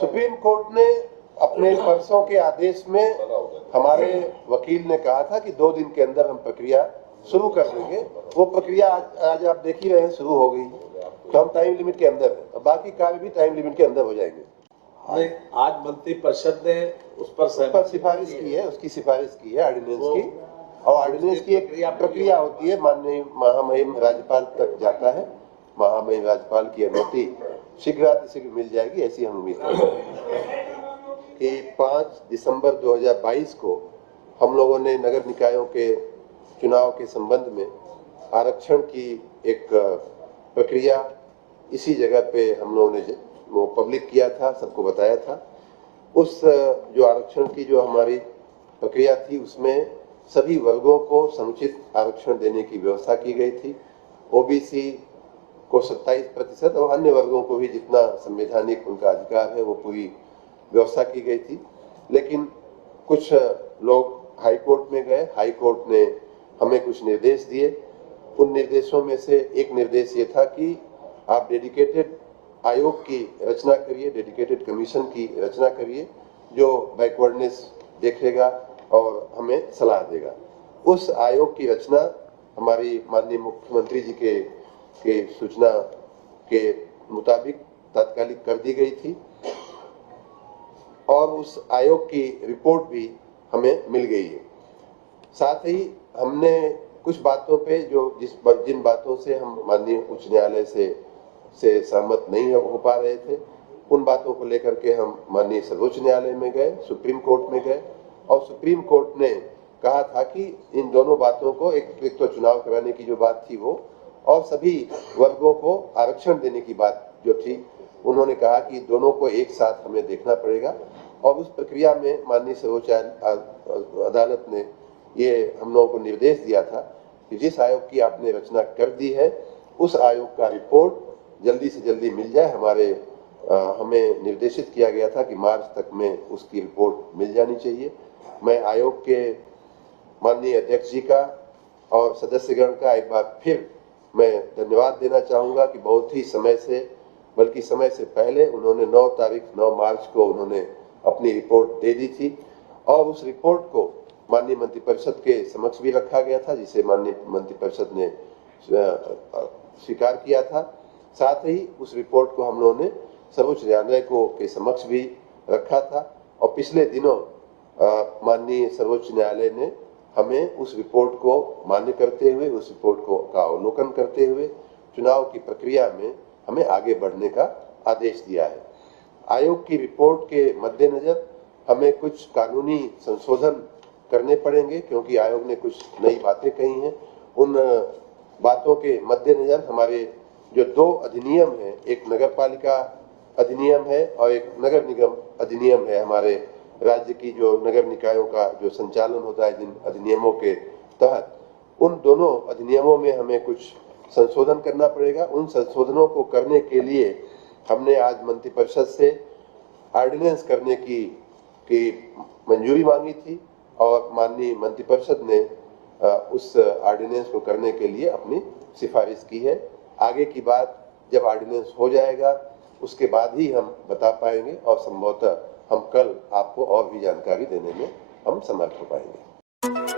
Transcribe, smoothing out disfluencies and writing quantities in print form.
Supreme court ने अपने परसों के आदेश में हमारे वकील ने कहा था कि 2 दिन के अंदर हम प्रक्रिया शुरू कर देंगे। वो प्रक्रिया आज आप देख ही रहे हैं शुरू हो गई, तो हम टाइम लिमिट के अंदर है, बाकी कार्य भी टाइम लिमिट के अंदर हो जाएंगे। आज मंत्रिपरिषद ने उस पर सिफारिश की है, उसकी सिफारिश की है ऑर्डिनेंस की, और ऑर्डिनेंस की एक प्रक्रिया होती है, माननीय महामहिम राज्यपाल तक जाता है। महामहिम राज्यपाल की अनुमति शीघ्र मिल जाएगी, ऐसी हम उम्मीद करते हैं कि 5 दिसंबर 2022 को हम लोगों ने नगर निकायों के चुनाव के संबंध में आरक्षण की एक प्रक्रिया इसी जगह पे हम लोगों ने वो पब्लिक किया था, सबको बताया था। उस जो आरक्षण की जो हमारी प्रक्रिया थी, उसमें सभी वर्गों को समुचित आरक्षण देने की व्यवस्था की गई थी। ओबीसी को 27% और अन्य वर्गों को भी जितना संवैधानिक उनका अधिकार है वो पूरी व्यवस्था की गई थी। लेकिन कुछ लोग हाई कोर्ट में गए, हाई कोर्ट ने हमें कुछ निर्देश दिए। उन निर्देशों में से एक निर्देश ये था कि आप डेडिकेटेड आयोग की रचना करिए, डेडिकेटेड कमीशन की रचना करिए, जो बैकवर्डनेस देखेगा और हमें सलाह देगा। उस आयोग की रचना हमारी माननीय मुख्यमंत्री जी के सूचना के मुताबिक तात्कालिक कर दी गई थी, और उस आयोग की रिपोर्ट भी हमें मिल गई है। साथ ही हमने कुछ बातों पे जिन बातों से हम माननीय उच्च न्यायालय से सहमत नहीं हो पा रहे थे, उन बातों को लेकर के हम माननीय सर्वोच्च न्यायालय में गए, सुप्रीम कोर्ट में गए, और सुप्रीम कोर्ट ने कहा था कि इन दोनों बातों को, एक तो चुनाव कराने की जो बात थी वो, और सभी वर्गों को आरक्षण देने की बात जो थी, उन्होंने कहा कि दोनों को एक साथ हमें देखना पड़ेगा। और उस प्रक्रिया में माननीय सर्वोच्च अदालत ने ये हम लोगों को निर्देश दिया था कि जिस आयोग की आपने रचना कर दी है, उस आयोग का रिपोर्ट जल्दी से जल्दी मिल जाए। हमें निर्देशित किया गया था कि मार्च तक में उसकी रिपोर्ट मिल जानी चाहिए। मैं आयोग के माननीय अध्यक्ष जी का और सदस्यगण का एक बार फिर मैं धन्यवाद देना चाहूँगा कि बहुत ही समय से पहले उन्होंने 9 मार्च को उन्होंने अपनी रिपोर्ट दे दी थी, और उस रिपोर्ट को माननीय मंत्रिपरिषद के समक्ष भी रखा गया था, जिसे माननीय मंत्रिपरिषद ने स्वीकार किया था। साथ ही उस रिपोर्ट को हम लोगों ने सर्वोच्च न्यायालय के समक्ष भी रखा था, और पिछले दिनों माननीय सर्वोच्च न्यायालय ने हमें उस रिपोर्ट को मान्य करते हुए, उस रिपोर्ट का अवलोकन करते हुए चुनाव की प्रक्रिया में हमें आगे बढ़ने का आदेश दिया है। आयोग की रिपोर्ट के मद्देनजर हमें कुछ कानूनी संशोधन करने पड़ेंगे, क्योंकि आयोग ने कुछ नई बातें कही हैं। उन बातों के मद्देनजर हमारे जो 2 अधिनियम हैं, एक नगर पालिका अधिनियम है और एक नगर निगम अधिनियम है, हमारे राज्य की जो नगर निकायों का जो संचालन होता है जिन अधिनियमों के तहत, उन दोनों अधिनियमों में हमें कुछ संशोधन करना पड़ेगा। उन संशोधनों को करने के लिए हमने आज मंत्रिपरिषद से ऑर्डिनेंस करने की मंजूरी मांगी थी, और माननीय मंत्रिपरिषद ने उस ऑर्डिनेंस को करने के लिए अपनी सिफारिश की है। आगे की बात जब ऑर्डिनेंस हो जाएगा उसके बाद ही हम बता पाएंगे, और संभवतः हम कल आपको और भी जानकारी देने में हम समर्थ हो पाएंगे।